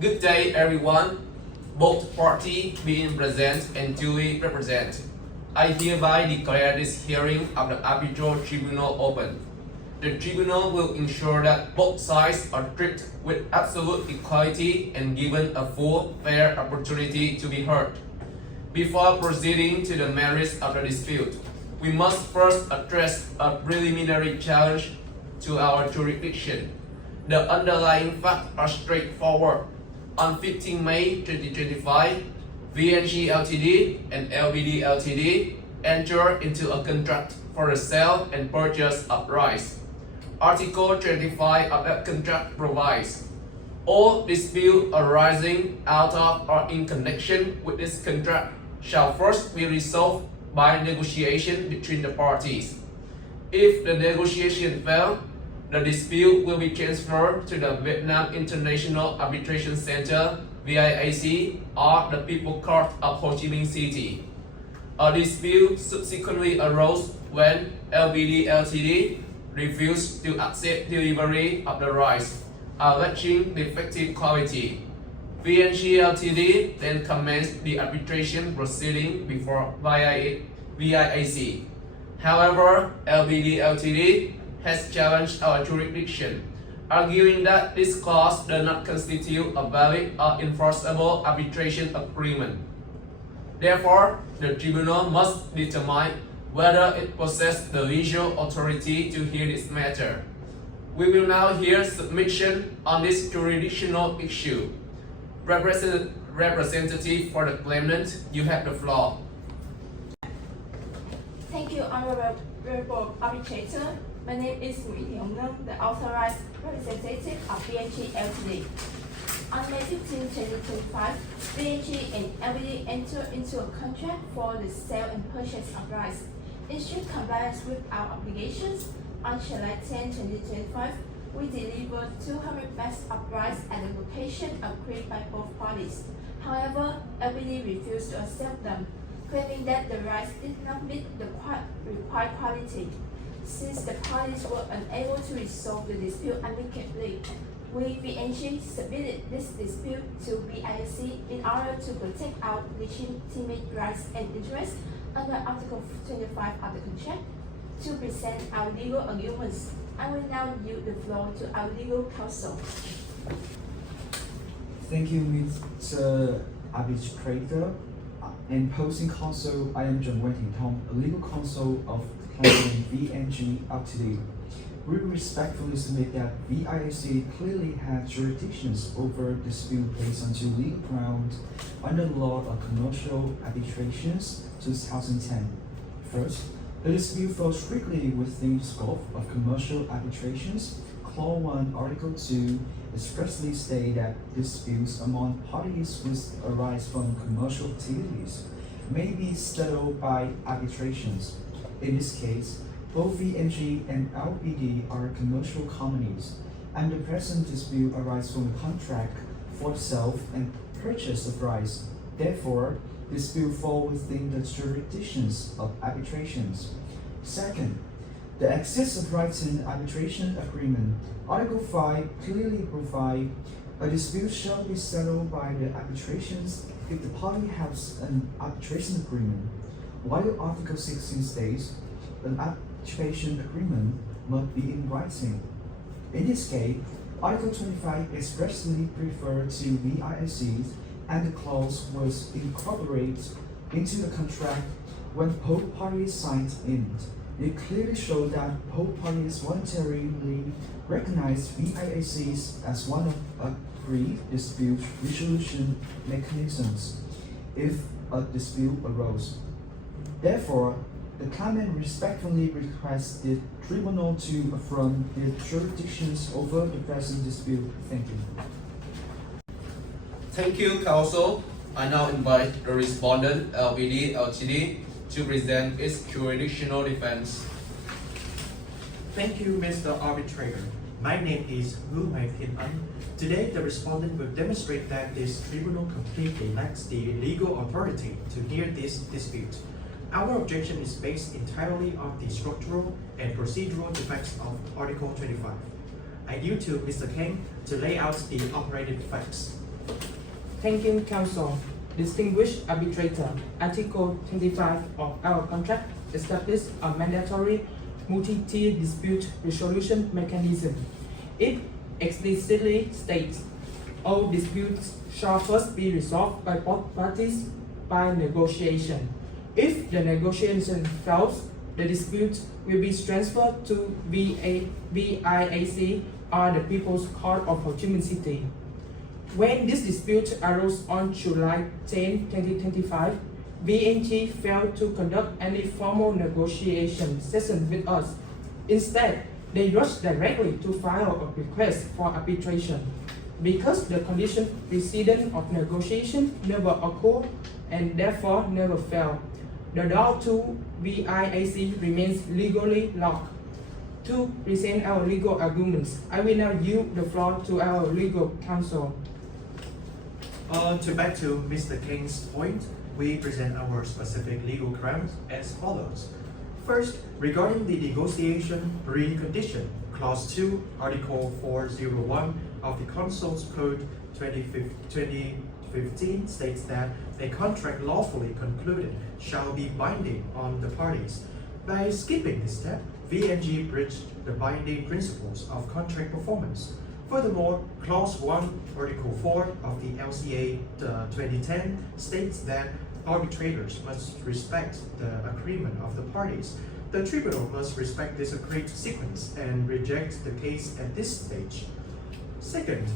Good day, everyone. Both parties being present and duly represented. I hereby declare this hearing of the Arbitral Tribunal open. The Tribunal will ensure that both sides are treated with absolute equality and given a full, fair opportunity to be heard. Before proceeding to the merits of the dispute, we must first address a preliminary challenge to our jurisdiction. The underlying facts are straightforward. On 15 May 2025, VNG Ltd and LBD Ltd entered into a contract for the sale and purchase of rice. Article 25 of that contract provides, all disputes arising out of or in connection with this contract shall first be resolved by negotiation between the parties. If the negotiation fails, the dispute will be transferred to the Vietnam International Arbitration Center (VIAC) or the People Court of Ho Chi Minh City. A dispute subsequently arose when LBD Ltd refused to accept delivery of the rice, alleging defective quality. VNG Ltd then commenced the arbitration proceeding before VIAC. However, LBD Ltd has challenged our jurisdiction, arguing that this clause does not constitute a valid or enforceable arbitration agreement. Therefore, the Tribunal must determine whether it possesses the legal authority to hear this matter. We will now hear submission on this jurisdictional issue. Representative for the claimant, you have the floor. Thank you, Honorable Arbitrator. My name is Nguyễn Thị Hồng Ngân, the authorized representative of VNG Ltd. On May 15, 2025, VNG and LBD entered into a contract for the sale and purchase of rice. In strict compliance with our obligations, on July 10, 2025, we delivered 200 bags of rice at the location agreed by both parties. However, LBD refused to accept them, claiming that the rice did not meet the required quality. Since the parties were unable to resolve the dispute amicably, we VNG submitted this dispute to VIAC in order to protect our legitimate rights and interests under Article 25 of the contract. To present our legal arguments, I will now yield the floor to our legal counsel. Thank you, Mr. Arbitrator. And opposing counsel, I am John Wetting Tong, a legal counsel of claimant VNG Ltd. We respectfully submit that VIAC clearly has jurisdictions over dispute based on two legal grounds under the law of commercial arbitrations 2010. First, the dispute falls strictly within the scope of commercial arbitrations. Clause 1, Article 2 expressly state that disputes among parties which arise from commercial activities may be settled by arbitrations. In this case, both VNG and LBD are commercial companies, and the present dispute arises from a contract for sale and purchase of rice. Therefore, dispute falls within the jurisdictions of arbitrations. Second, the excess of rights in arbitration agreement. Article 5 clearly provides a dispute shall be settled by the arbitrations if the party has an arbitration agreement, while Article 16 states an arbitration agreement must be in writing. In this case, Article 25 expressly referred to VIAC, and the clause was incorporated into the contract when both parties signed it. It clearly showed that both parties voluntarily recognized VIAC as one of agreed dispute resolution mechanisms if a dispute arose. Therefore, the claimant respectfully requests the tribunal to affirm the jurisdictions over the present dispute. Thank you. Thank you, counsel. I now invite the respondent, LBD Ltd, to present its jurisdictional defense. Thank you, Mr. Arbitrator. My name is Vu Mai Thiên Anh. Today, the respondent will demonstrate that this tribunal completely lacks the legal authority to hear this dispute. Our objection is based entirely on the structural and procedural defects of Article 25. I yield to Mr. Kang to lay out the operative facts. Thank you, Council. Distinguished arbitrator, Article 25 of our contract establishes a mandatory multi-tier dispute resolution mechanism. It explicitly states all disputes shall first be resolved by both parties by negotiation. If the negotiation fails, the dispute will be transferred to VIAC or the People's Court of Ho Chi Minh City. When this dispute arose on July 10, 2025, VNG failed to conduct any formal negotiation session with us. Instead, they rushed directly to file a request for arbitration. Because the condition precedent of negotiation never occurred and therefore never failed, the door to VIAC remains legally locked. To present our legal arguments, I will now yield the floor to our legal counsel. To back to Mr. King's point, we present our specific legal grounds as follows. First, regarding the negotiation precondition, Clause 2, Article 401 of the Consuls Code 2015 states that a contract lawfully concluded shall be binding on the parties. By skipping this step, VNG breached the binding principles of contract performance. Furthermore, Clause 1, Article 4 of the LCA 2010 states that arbitrators must respect the agreement of the parties. The tribunal must respect this agreed sequence and reject the case at this stage. Second,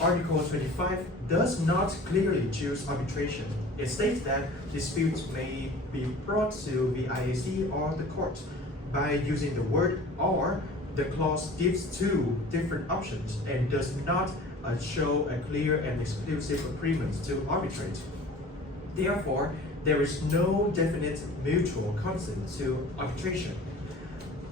Article 25 does not clearly choose arbitration. It states that disputes may be brought to the IAC or the court. By using the word "or," the clause gives two different options and does not show a clear and exclusive agreement to arbitrate. Therefore, there is no definite mutual consent to arbitration.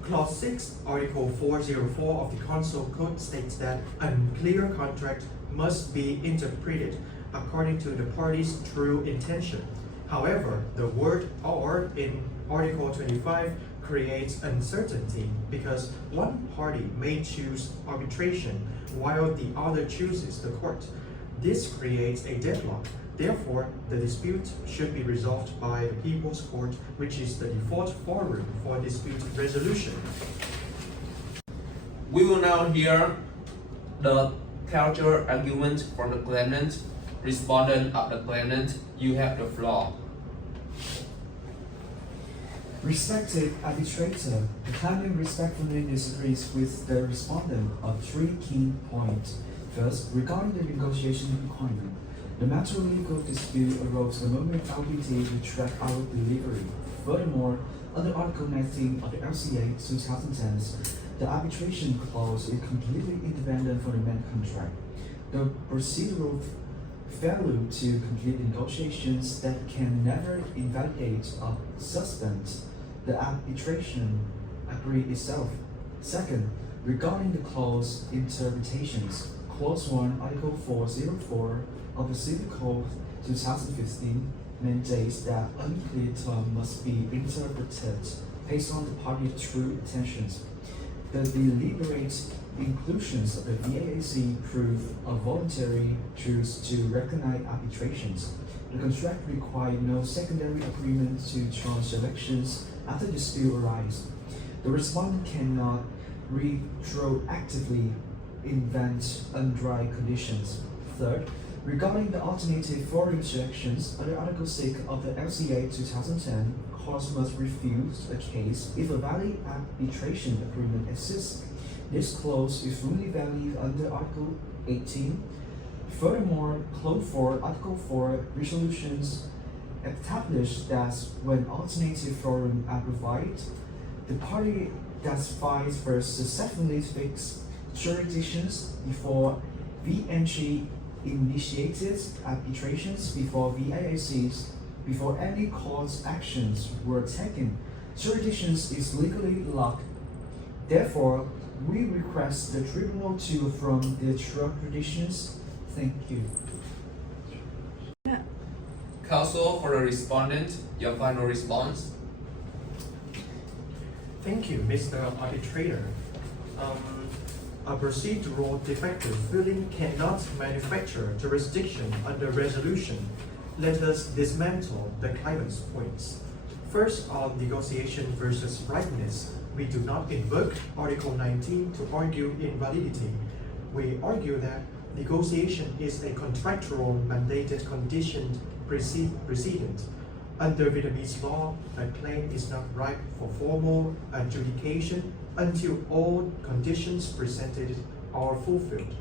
Clause 6, Article 404 of the Consul Code states that unclear contract must be interpreted according to the party's true intention. However, the word "or" in Article 25 creates uncertainty because one party may choose arbitration while the other chooses the court. This creates a deadlock. Therefore, the dispute should be resolved by the People's Court, which is the default forum for dispute resolution. We will now hear the counter argument from the claimant. Respondent of the claimant, you have the floor. Respected arbitrator, the claimant respectfully disagrees with the respondent on three key points. First, regarding the negotiation requirement, the matter of legal dispute arose the moment LBD retract our delivery. Furthermore, under Article 19 of the LCA 2010, the arbitration clause is completely independent from the main contract. The procedural failure to complete negotiations that can never invalidate or suspend the arbitration agreement itself. Second, regarding the clause interpretations, Clause 1, Article 404 of the Civil Code 2015 mandates that unclear term must be interpreted based on the party's true intentions. The deliberate inclusions of the VAAC prove a voluntary choice to recognize arbitrations. The contract requires no secondary agreement to charge elections after dispute arises. The respondent cannot retroactively invent undry conditions. Third, regarding the alternative foreign elections, under Article 6 of the LCA 2010, courts must refuse a case if a valid arbitration agreement exists. This clause is only valid under Article 18. Furthermore, Clause 4, Article 4 resolutions establish that when alternative forum are provided, the party that files first successfully fix jurisdictions before VNG initiated arbitrations before VIACs before any court actions were taken. Jurisdictions is legally locked. Therefore, we request the tribunal to affirm the jurisdictions. Thank you. Counsel for the respondent, your final response. Thank you, Mr. Arbitrator. A procedural defective filing cannot manufacture jurisdiction under resolution. Let us dismantle the claimant's points. First, on negotiation versus rightness, we do not invoke Article 19 to argue invalidity. We argue that negotiation is a contractual mandated conditioned precedent. Under Vietnamese law, a claim is not ripe for formal adjudication until all conditions presented are fulfilled.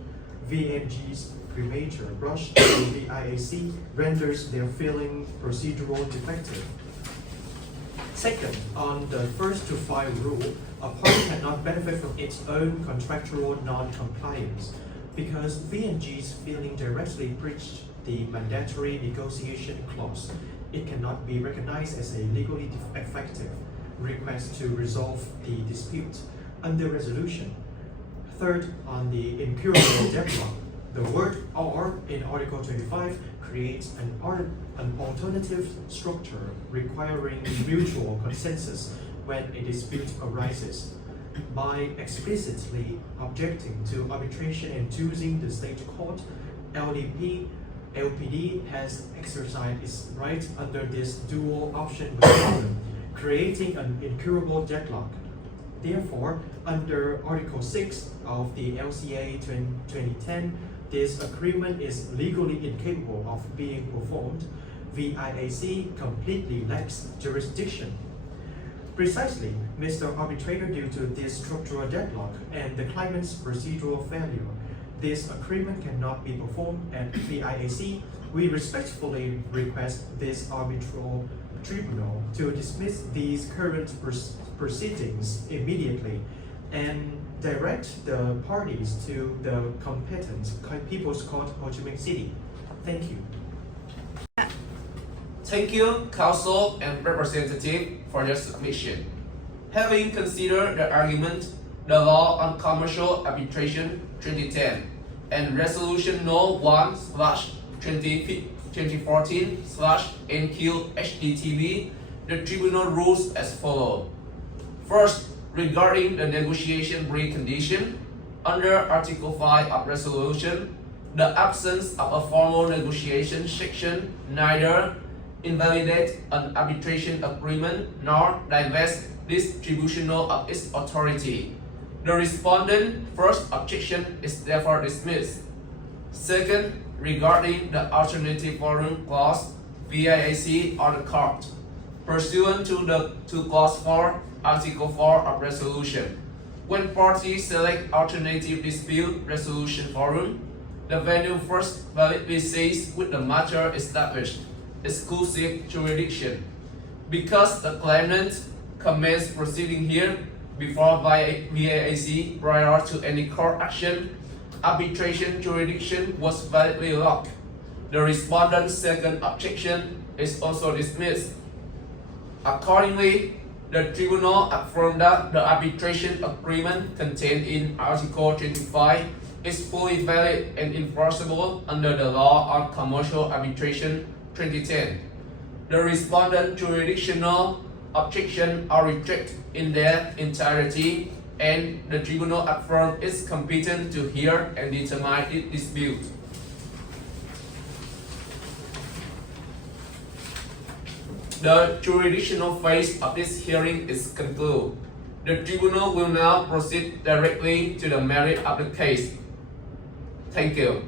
VNG's premature rush to the VIAC renders their filing procedural defective. Second, on the first to file rule, a party cannot benefit from its own contractual non-compliance because VNG's filing directly breached the mandatory negotiation clause. It cannot be recognized as a legally effective request to resolve the dispute under resolution. Third, on the incurable deadlock, the word "or" in Article 25 creates an alternative structure requiring mutual consensus when a dispute arises. By explicitly objecting to arbitration and choosing the state court, LPD has exercised its right under this dual option mechanism, creating an incurable deadlock. Therefore, under Article 6 of the LCA 2010, this agreement is legally incapable of being performed. VIAC completely lacks jurisdiction. Precisely, Mr. Arbitrator, due to this structural deadlock and the claimant's procedural failure, this agreement cannot be performed at VIAC. We respectfully request this arbitral tribunal to dismiss these current proceedings immediately and direct the parties to the competent People's Court, Ho Chi Minh City. Thank you. Thank you, counsel and representative, for your submission. Having considered the argument, the Law on Commercial Arbitration 2010 and Resolution No. 1/2014/NQ-HDTB, the Tribunal rules as follows. First, regarding the negotiation precondition, under Article 5 of Resolution, the absence of a formal negotiation section neither invalidates an arbitration agreement nor divests this tribunal of its authority. The respondent's first objection is therefore dismissed. Second, regarding the alternative forum clause, VIAC on the court, pursuant to clause 4, Article 4 of Resolution. When parties select alternative dispute resolution forum, the venue first validly says with the matter established exclusive jurisdiction. Because the claimant commenced proceeding here before VIAC prior to any court action, arbitration jurisdiction was validly locked. The respondent's second objection is also dismissed. Accordingly, the tribunal affirmed that the arbitration agreement contained in Article 25 is fully valid and enforceable under the Law on Commercial Arbitration 2010. The respondent jurisdictional objections are rejected in their entirety, and the tribunal affirmed its competent to hear and determine its dispute. The jurisdictional phase of this hearing is concluded. The tribunal will now proceed directly to the merit of the case. Thank you.